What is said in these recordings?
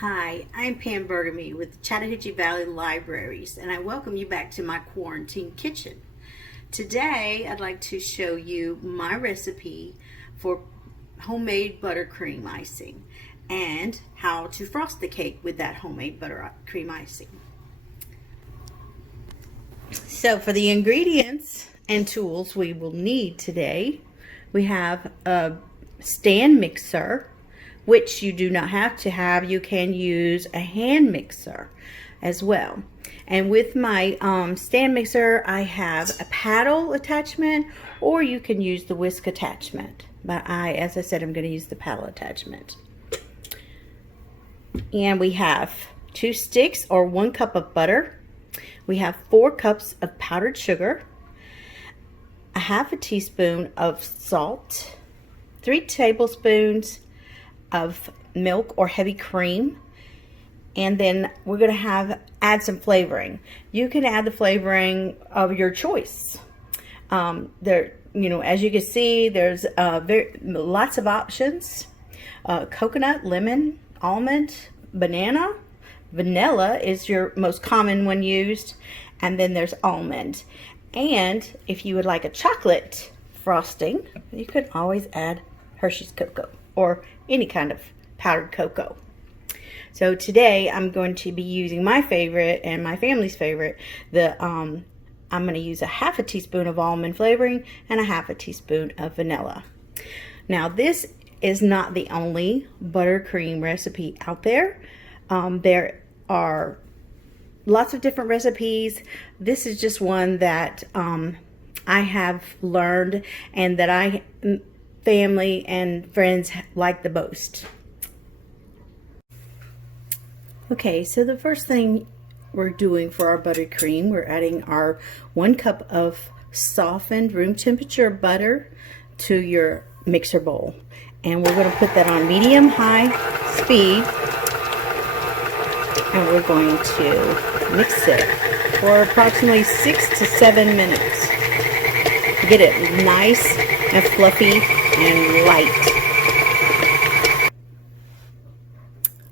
Hi, I'm Pam Bergamy with the Chattahoochee Valley Libraries, and I welcome you back to my quarantine kitchen. Today, I'd like to show you my recipe for homemade buttercream icing and how to frost the cake with that homemade buttercream icing. So for the ingredients and tools we will need today, we have a stand mixer, which you do not have to have. You can use a hand mixer as well. And with my stand mixer, I have a paddle attachment, or you can use the whisk attachment. But as I said, I'm going to use the paddle attachment. And we have 2 sticks or 1 cup of butter. We have 4 cups of powdered sugar, a half a teaspoon of salt, 3 tablespoons of milk or heavy cream, and then we're going to add some flavoring. You can add the flavoring of your choice. As you can see, there's lots of options. Coconut, lemon, almond, banana, vanilla is your most common one used, and then there's almond. And if you would like a chocolate frosting, you could always add Hershey's cocoa or any kind of powdered cocoa. So today I'm going to be using my favorite and my family's favorite. I'm going to use a half a teaspoon of almond flavoring and a half a teaspoon of vanilla. Now this is not the only buttercream recipe out there. There are lots of different recipes. This is just one that I have learned and that family and friends like the most. Okay, so the first thing we're doing for our buttercream, we're adding our 1 cup of softened room temperature butter to your mixer bowl. And we're going to put that on medium-high speed, and we're going to mix it for approximately 6 to 7 minutes to get it nice and fluffy and light.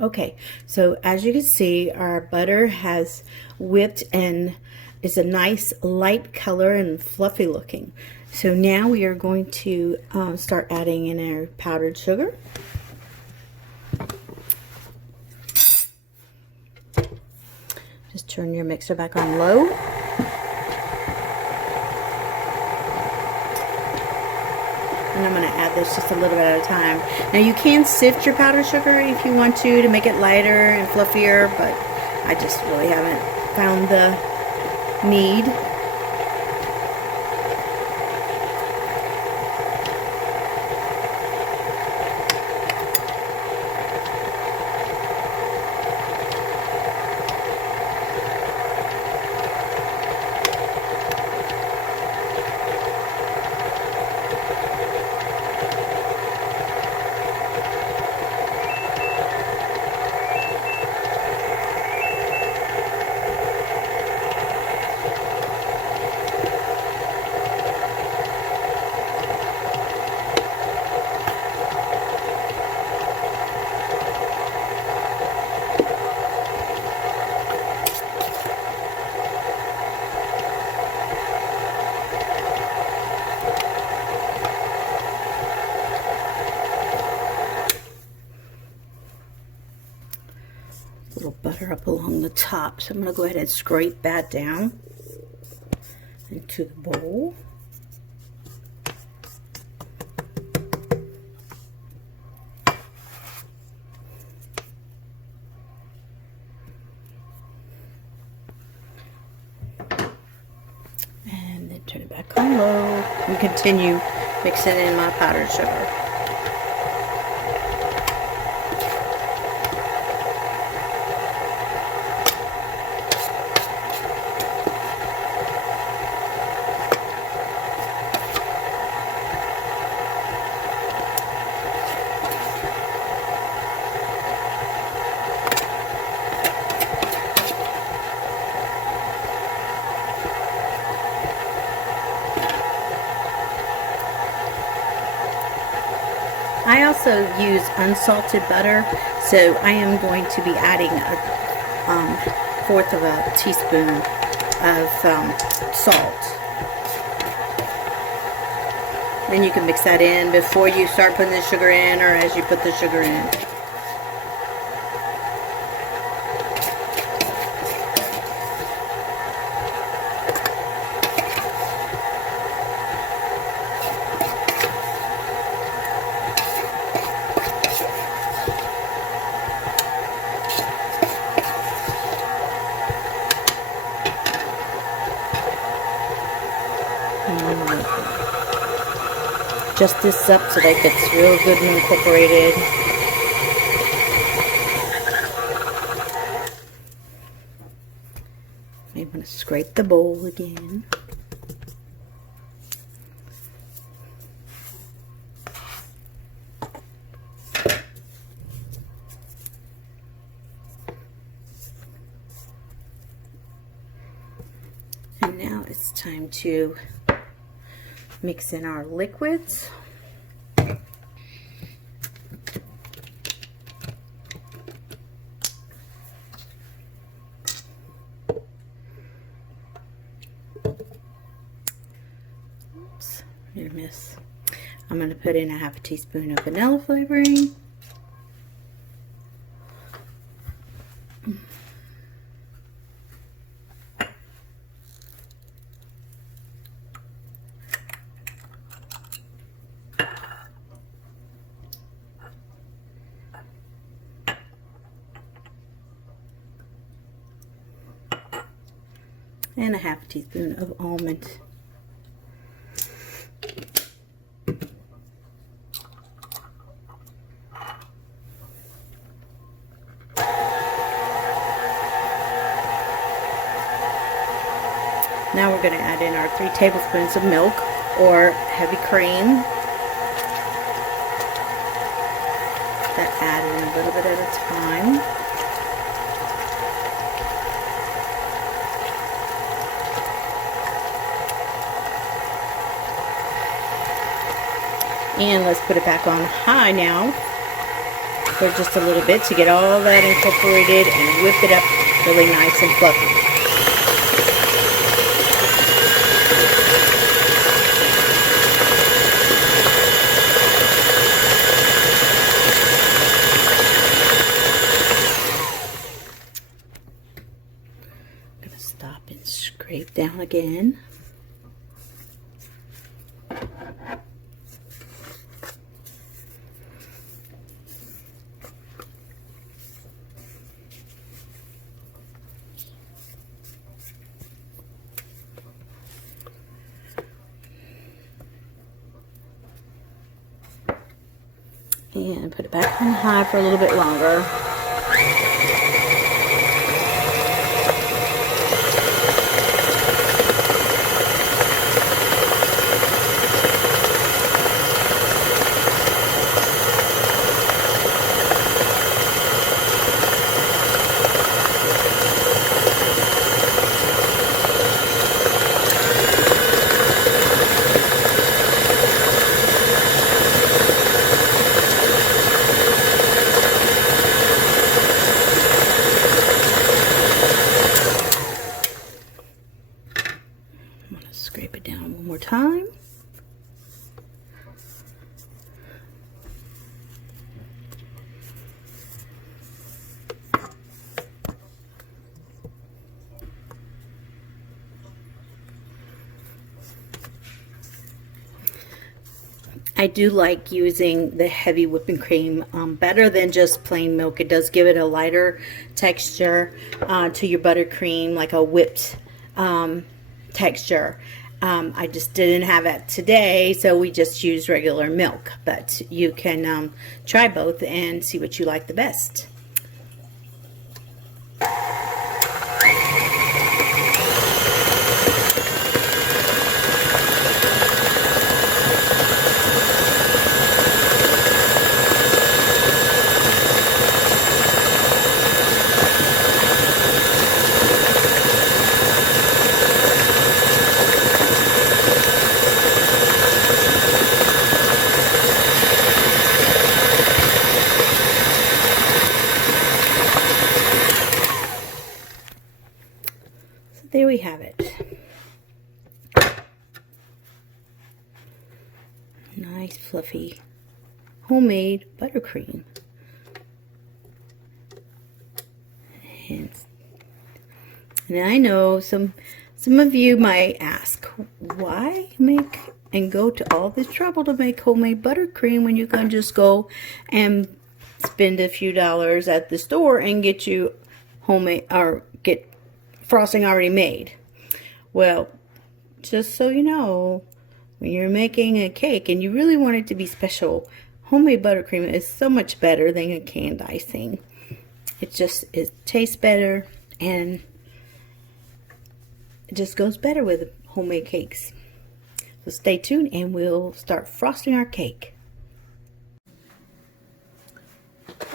Okay, so as you can see, our butter has whipped and is a nice light color and fluffy looking. So now we are going to start adding in our powdered sugar. Just turn your mixer back on low. And I'm going to add this just a little bit at a time. Now you can sift your powdered sugar if you want to make it lighter and fluffier, but I just really haven't found the need. Little butter up along the top, so I'm going to go ahead and scrape that down into the bowl. And then turn it back on low and continue mixing in my powdered sugar. I also use unsalted butter, so I am going to be adding a fourth of a teaspoon of salt. Then you can mix that in before you start putting the sugar in or as you put the sugar in. Just this up so that it gets real good and incorporated. I'm going to scrape the bowl again. And now it's time to mix in our liquids. Oops, made a miss. I'm going to put in a half a teaspoon of vanilla flavoring. And a half a teaspoon of almond. Now we're going to add in our 3 tablespoons of milk or heavy cream. That add in a little bit at a time. And let's put it back on high now for just a little bit to get all that incorporated and whip it up really nice and fluffy. I'm going to stop and scrape down again. And put it back on high for a little bit longer. Scrape it down one more time. I do like using the heavy whipping cream better than just plain milk. It does give it a lighter texture to your buttercream, like a whipped texture. I just didn't have it today, so we just used regular milk. But you can try both and see what you like the best. there we have it. Nice fluffy homemade buttercream. And I know some of you might ask, why make and go to all this trouble to make homemade buttercream when you can just go and spend a few dollars at the store and get you homemade or get frosting already made? Well, just so you know, when you're making a cake and you really want it to be special, homemade buttercream is so much better than a canned icing. It tastes better, and it just goes better with homemade cakes. So stay tuned and we'll start frosting our cake.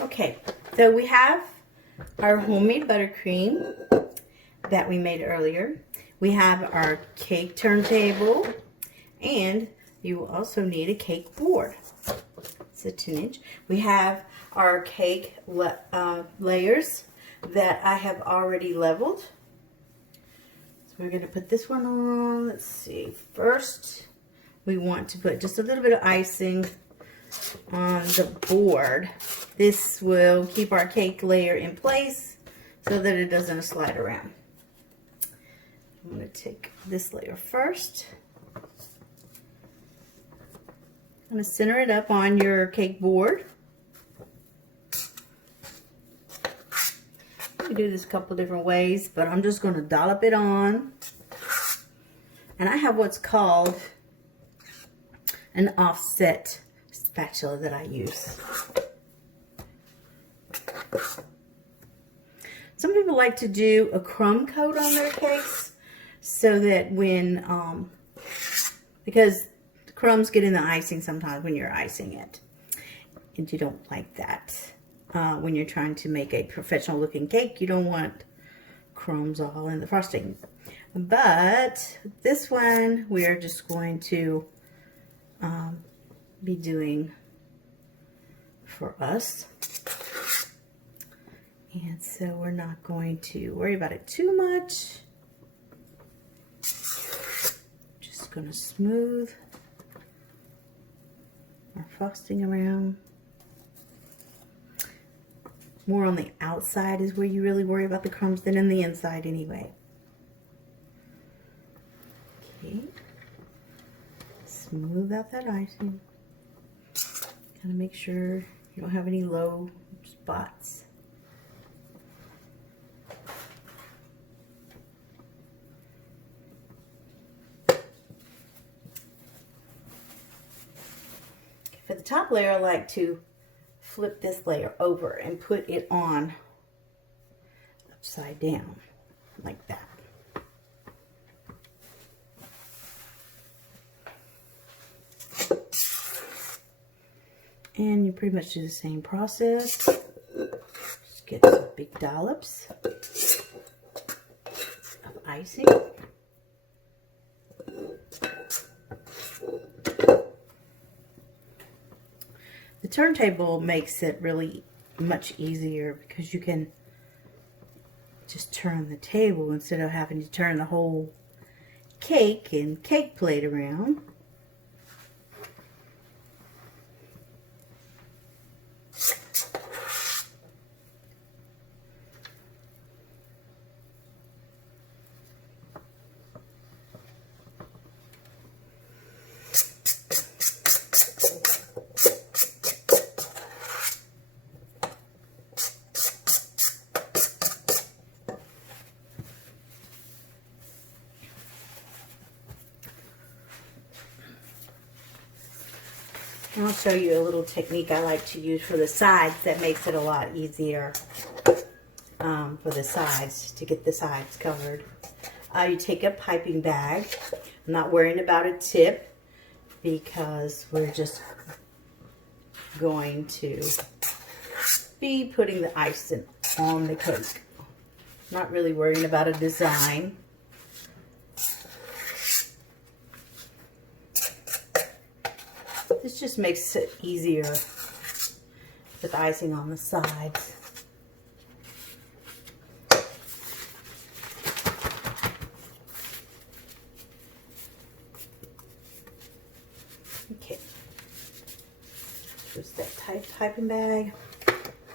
Okay, so we have our homemade buttercream that we made earlier. We have our cake turntable, and you will also need a cake board. It's a 10-inch. We have our cake layers that I have already leveled. We're going to put this one on. Let's see. First, we want to put just a little bit of icing on the board. This will keep our cake layer in place so that it doesn't slide around. I'm going to take this layer first. I'm going to center it up on your cake board. You do this a couple different ways, but I'm just going to dollop it on. And I have what's called an offset spatula that I use. Some people like to do a crumb coat on their cakes so that when, because the crumbs get in the icing sometimes when you're icing it. And you don't like that. When you're trying to make a professional looking cake, you don't want crumbs all in the frosting. But this one we are just going to be doing for us. And so we're not going to worry about it too much. Just going to smooth our frosting around. More on the outside is where you really worry about the crumbs than in the inside anyway. Okay. Smooth out that icing. Kind of make sure you don't have any low spots. For the top layer, I like to flip this layer over and put it on upside down like that. And you pretty much do the same process. Just get some big dollops of icing. The turntable makes it really much easier because you can just turn the table instead of having to turn the whole cake and cake plate around. I'll show you a little technique I like to use for the sides that makes it a lot easier for the sides, to get the sides covered. You take a piping bag. I'm not worrying about a tip because we're just going to be putting the icing on the cake. Not really worrying about a design. This just makes it easier with icing on the sides. tight piping bag,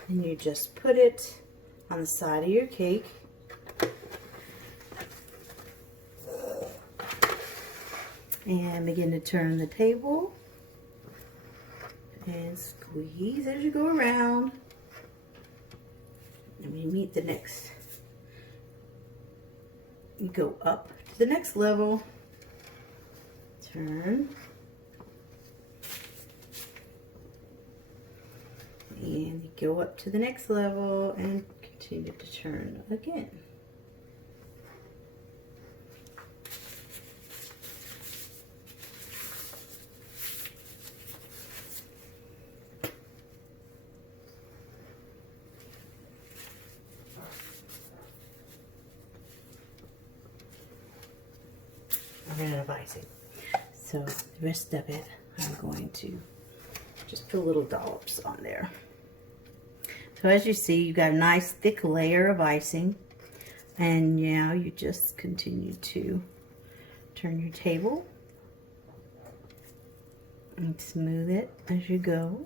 and you just put it on the side of your cake. And begin to turn the table and squeeze as you go around. And we meet the next, you go up to the next level, turn, and you go up to the next level and continue to turn again. I ran out of icing. So the rest of it, I'm going to just put little dollops on there. So as you see, you've got a nice thick layer of icing. And now you just continue to turn your table and smooth it as you go.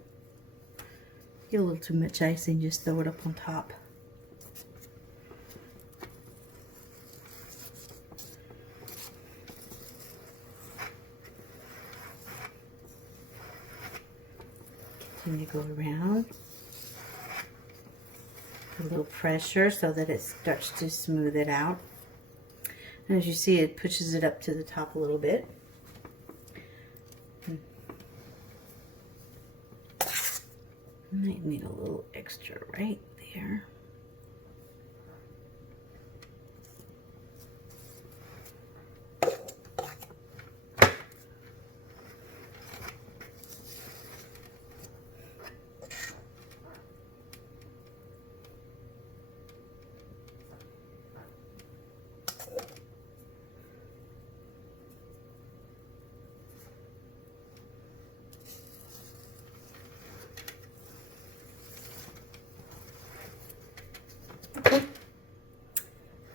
Get a little too much icing, just throw it up on top. Continue to go around. A little pressure so that it starts to smooth it out. And as you see, it pushes it up to the top a little bit. Might need a little extra right there.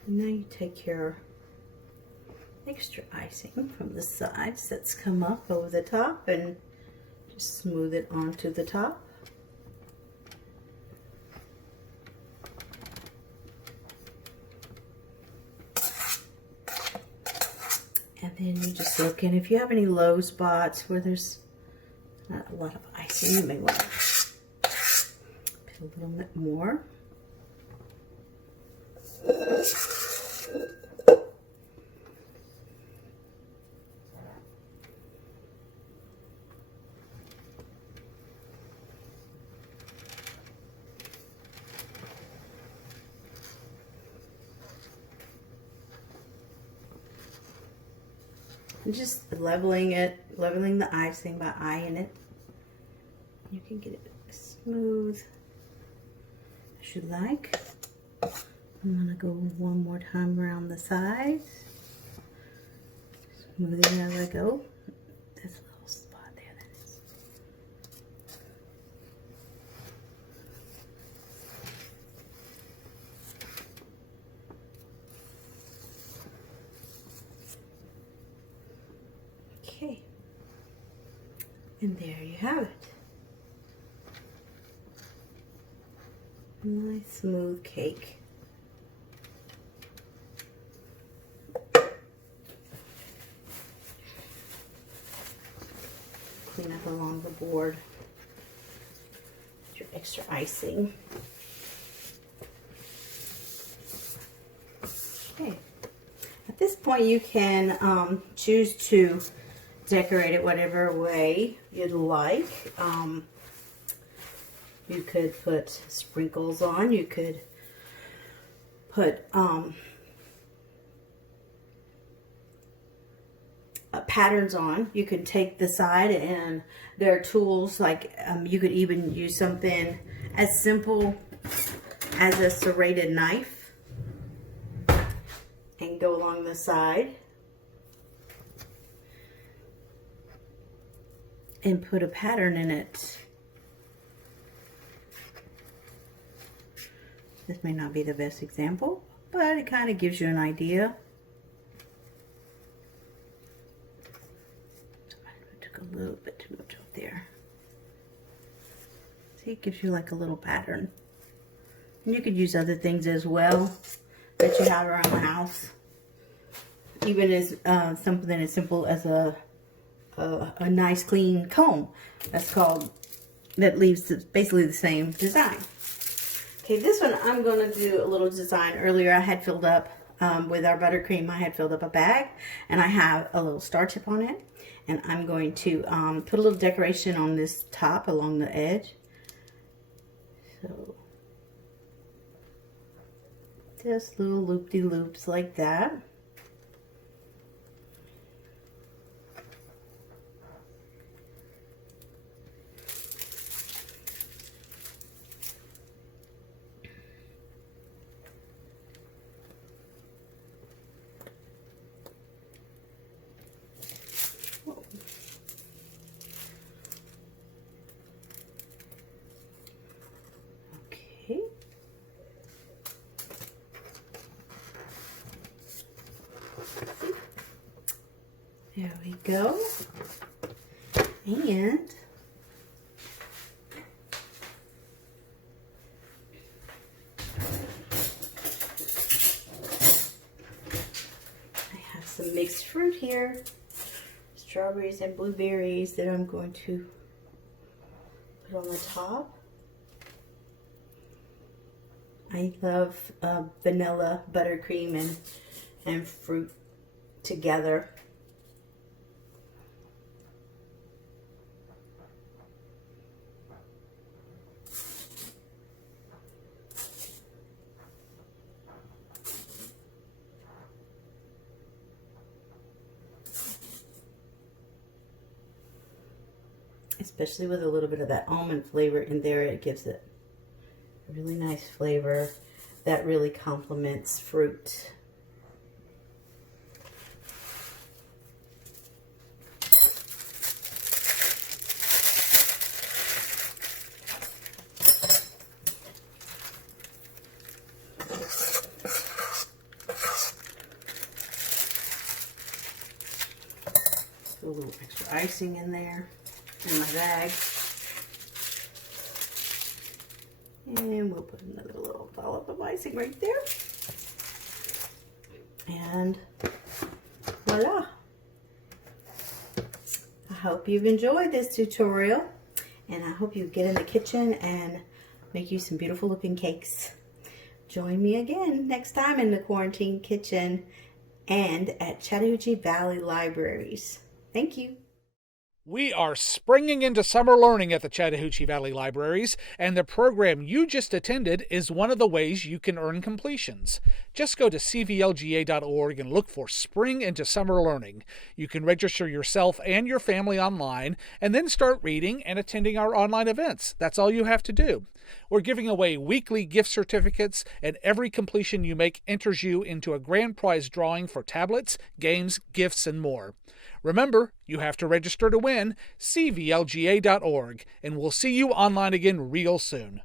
Now you take your extra icing from the sides that's come up over the top and just smooth it onto the top. And then you just look, and if you have any low spots where there's not a lot of icing, you may want to put a little bit more. Just leveling the icing by eyeing it. You can get it smooth as you like. I'm gonna go one more time around the sides. Smooth it as I go. This little spot there, that is. Okay, and there you have it. Nice smooth cake. Clean up along the board. Your extra icing. Okay. At this point, you can choose to decorate it whatever way you'd like. You could put sprinkles on. You could put patterns on. You can take the side, and there are tools like you could even use something as simple as a serrated knife and go along the side and put a pattern in it. This may not be the best example, but it kind of gives you an idea. I took a little bit too much off there. See, it gives you like a little pattern. And you could use other things as well that you have around the house. Even as something as simple as a nice clean comb. That leaves basically the same design. Okay, this one I'm going to do a little design. Earlier I had filled up with our buttercream. I had filled up a bag, and I have a little star tip on it. And I'm going to put a little decoration on this top along the edge. So just little loop-de-loops like that. There we go. And I have some mixed fruit here. Strawberries and blueberries that I'm going to put on the top. I love vanilla, buttercream, and fruit together. Especially with a little bit of that almond flavor in there, it gives it a really nice flavor that really complements fruit. Put a little extra icing in there. In my bag. And we'll put another little dollop of icing right there. And voila. I hope you've enjoyed this tutorial, and I hope you get in the kitchen and make you some beautiful looking cakes. Join me again next time in the quarantine kitchen and at Chattahoochee Valley Libraries. Thank you. We are springing into summer learning at the Chattahoochee Valley Libraries, and the program you just attended is one of the ways you can earn completions. Just go to cvlga.org and look for Spring into Summer Learning. You can register yourself and your family online, and then start reading and attending our online events. That's all you have to do. We're giving away weekly gift certificates, and every completion you make enters you into a grand prize drawing for tablets, games, gifts, and more. Remember, you have to register to win. cvlga.org, and we'll see you online again real soon.